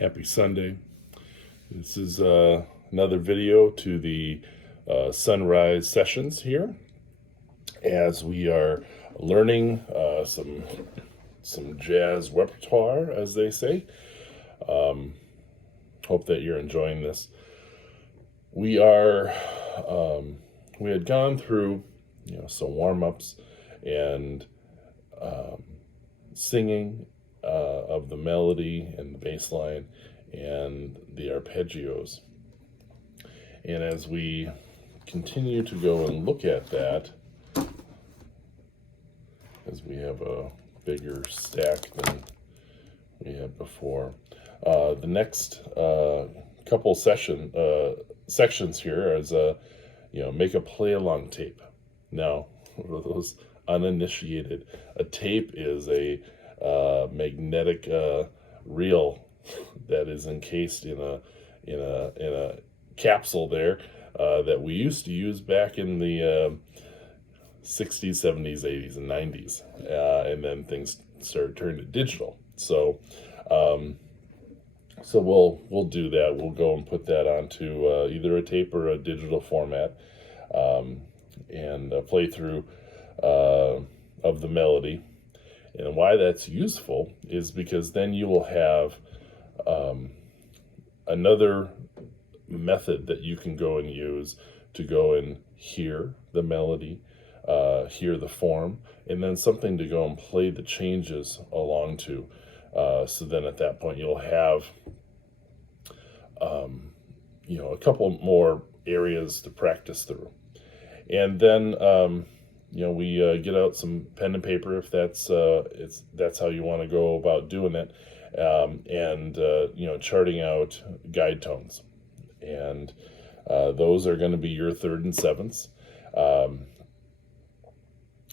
Happy Sunday. This is another video to the sunrise sessions here as we are learning some jazz repertoire, as they say. Hope that you're enjoying this. We had gone through some warm-ups and singing of the melody and the bass line and the arpeggios. And as we continue to go and look at that, as we have a bigger stack than we had before, the next couple sections here is make a play along tape. Now, for those uninitiated, a tape is a magnetic reel that is encased in a capsule there that we used to use back in the 60s, 70s, 80s, and 90s, and then things started turning to digital. So we'll do that. We'll go and put that onto either a tape or a digital format, and play through of the melody. And why that's useful is because then you will have another method that you can go and use to go and hear the melody, hear the form, and then something to go and play the changes along to. So then at that point you'll have a couple more areas to practice through. And then we get out some pen and paper if that's how you want to go about doing it, and charting out guide tones, and those are going to be your third and sevenths, and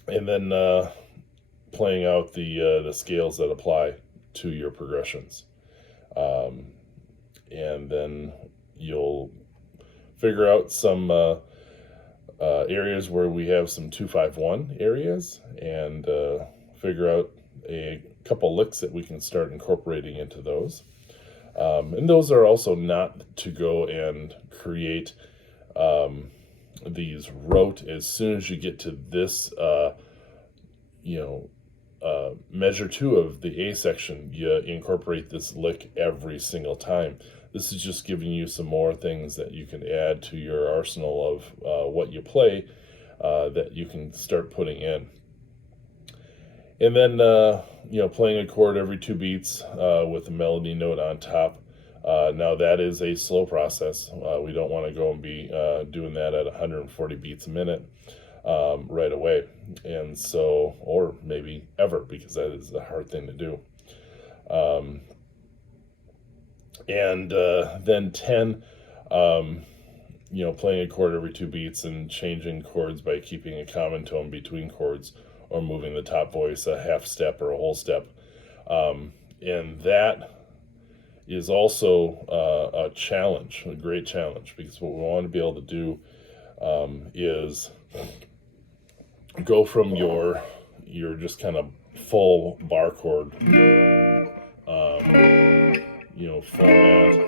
then playing out the scales that apply to your progressions, and then you'll figure out some areas where we have some 2-5-1 areas, and figure out a couple licks that we can start incorporating into those. And those are also not to go and create these rote as soon as you get to this measure 2 of the A section, you incorporate this lick every single time. This is just giving you some more things that you can add to your arsenal of what you play, that you can start putting in. And then, playing a chord every 2 beats with a melody note on top. Now that is a slow process. We don't want to go and be doing that at 140 beats a minute right away. And so, or maybe ever, because that is a hard thing to do. And then 10, playing a chord every 2 beats and changing chords by keeping a common tone between chords, or moving the top voice a half step or a whole step. And that is also a challenge, a great challenge, because what we want to be able to do is go from your just kind of full bar chord format,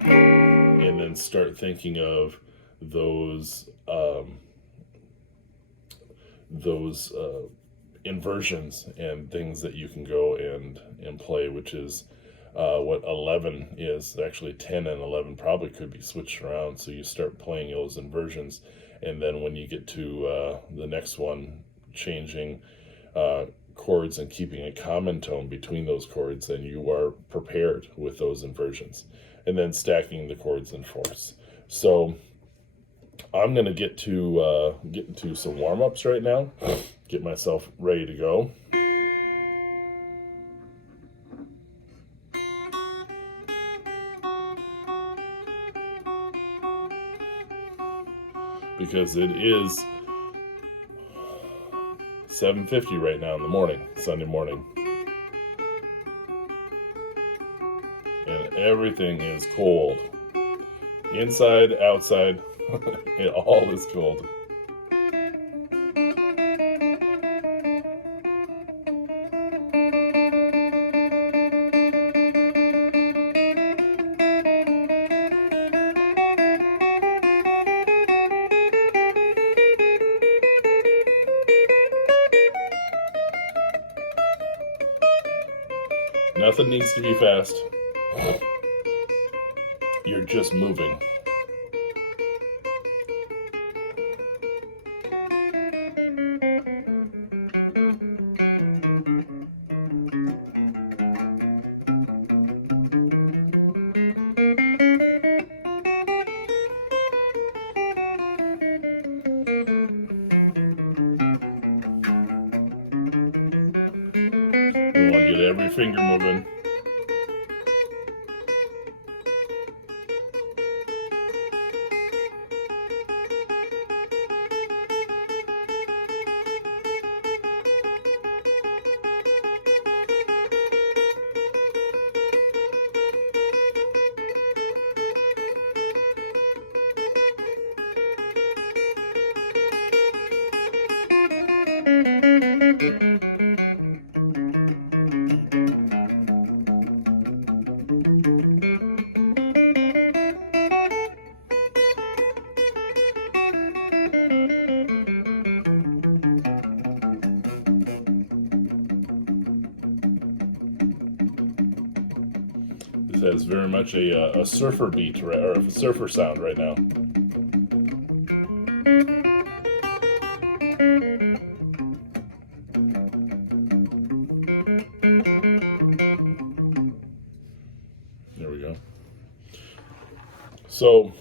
and then start thinking of those inversions and things that you can go and play, which is what 11 is. Actually 10 and 11 probably could be switched around, so you start playing those inversions, and then when you get to the next one, changing chords and keeping a common tone between those chords, then you are prepared with those inversions, and then stacking the chords in fourths. So I'm going to get into some warm-ups right now, get myself ready to go. Because it is 7:50 right now in the morning, Sunday morning. And everything is cold. Inside, outside, it all is cold. Nothing needs to be fast. You're just moving. We want to get every finger moving. This has very much a surfer beat, right, or a surfer sound right now. There we go. So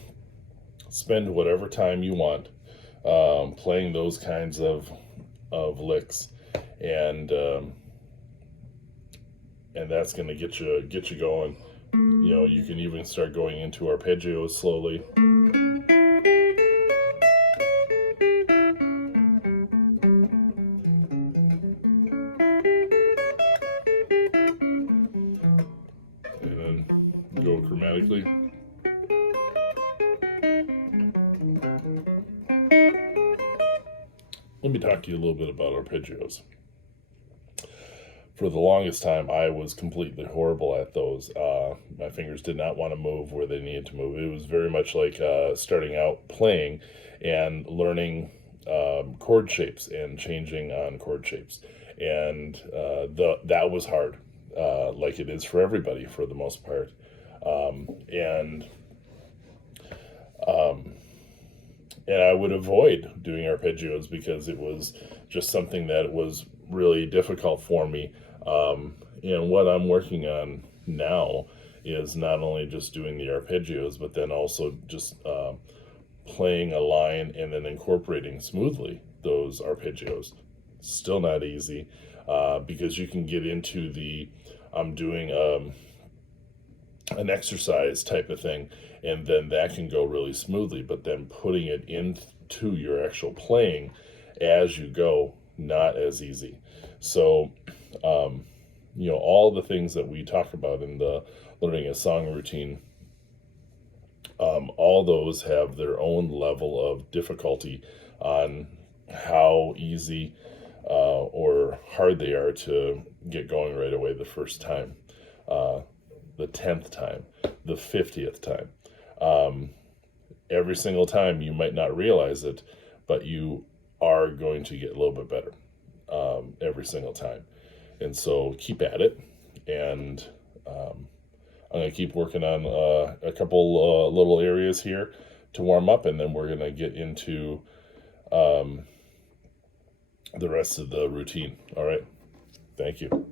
spend whatever time you want playing those kinds of licks, and that's going to get you going. You know, you can even start going into arpeggios slowly. And then go chromatically. Let me talk to you a little bit about arpeggios. For the longest time, I was completely horrible at those. My fingers did not want to move where they needed to move. It was very much like starting out playing and learning chord shapes and changing on chord shapes. And that was hard, like it is for everybody for the most part. And I would avoid doing arpeggios because it was just something that was really difficult for me. And what I'm working on now is not only just doing the arpeggios, but then also just playing a line and then incorporating smoothly those arpeggios. Still not easy because you can get into I'm doing an exercise type of thing, and then that can go really smoothly, but then putting it into your actual playing as you go, not as easy. So you know, all the things that we talk about in the learning a song routine, all those have their own level of difficulty on how easy or hard they are to get going right away the first time, the 10th time, the 50th time. Every single time you might not realize it, but you are going to get a little bit better every single time. And so keep at it, and I'm going to keep working on a couple little areas here to warm up, and then we're going to get into the rest of the routine. All right. Thank you.